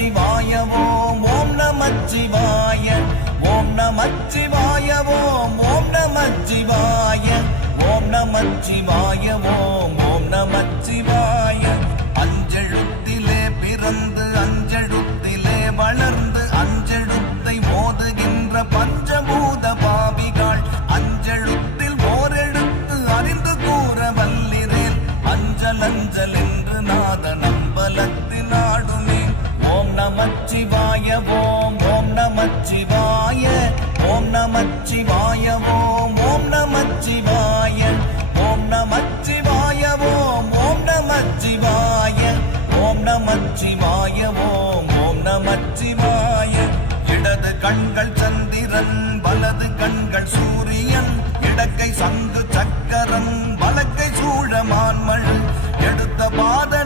நமச்சிவாய ஓம் ஓம் நமச்சிவாய ஓம் நமச்சிவாய ஓம் ஓம் நமச்சிவாய ஓம் நமச்சிவாய ஓம் ஓம் நமச்சிவாய அஞ்செழுத்திலே பிறந்து அஞ்செழுத்திலே வளர்ந்து அஞ்செழுத்தை மோதுகின்ற பஞ்சபூத பாவிகள் அஞ்செழுத்தில் ஓரெழுத்து அறிந்து கூற வல்லிரேல் அஞ்சல் அஞ்சல் என்று நாத நம்பலத்தின் ஆடுமே ஓம் நமச்சிவாய ஓம் ஓம் நமச்சிவாய ஓம் நமச்சிவாய ஓம் ஓம் நமச்சிவாய ஓம் நமச்சிவாய ஓம் ஓம் நமச்சிவாய ஓம் நமச்சிவாய ஓம் ஓம் நமச்சிவாய இடது கண்கள் சந்திரன் வலது கண்கள் சூரியன் இடக்கை சங்கு சக்கரம் வலக்கை சூழமான்மள் எடுத்த பாத